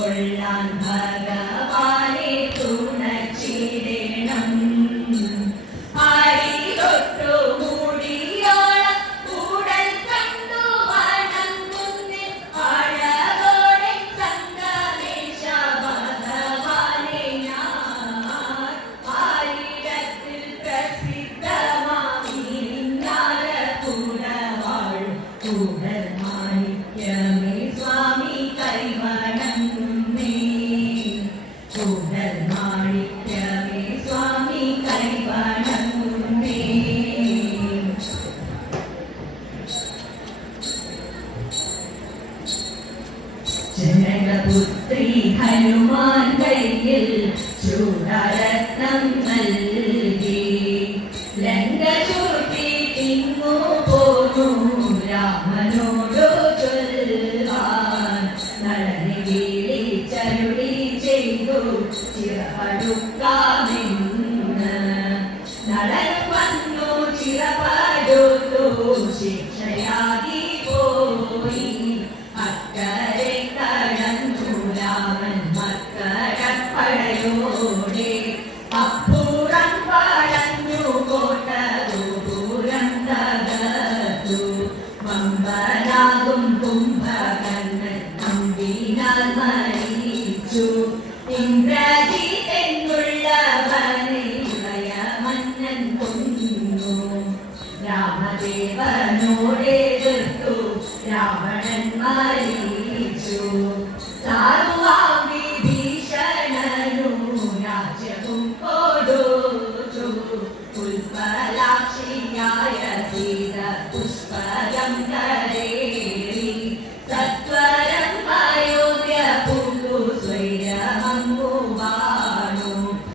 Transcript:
கொள்ளான் பகா ജനകപുത്രി ഹനുമാൻ കയ്യിൽ ചൂടരത്നം നൽകി ലങ്ക ചൂട്ടി തിങ്ങു പോന്നു രാമനോടു ചൊല്ലാൻ നളനി വിളിച്ചരുളി ചെയ്തു ചിറപടുക്കാമെന്ന്. നളൻ വന്നു ചിറപടുത്തു ശിക്ഷയാകി മമ്പനാകും കുംഭകർണൻ നമ്പിനാൽ മരിച്ചു. ഇന്ദ്രജിത്ത് എന്നുള്ളവനെ ഇളയമന്നൻ കൊന്നു. രാമദേവനോടെ രാവണൻ പുഷ്പലാക്ഷിയായ സീത പുഷ്പലം കരേ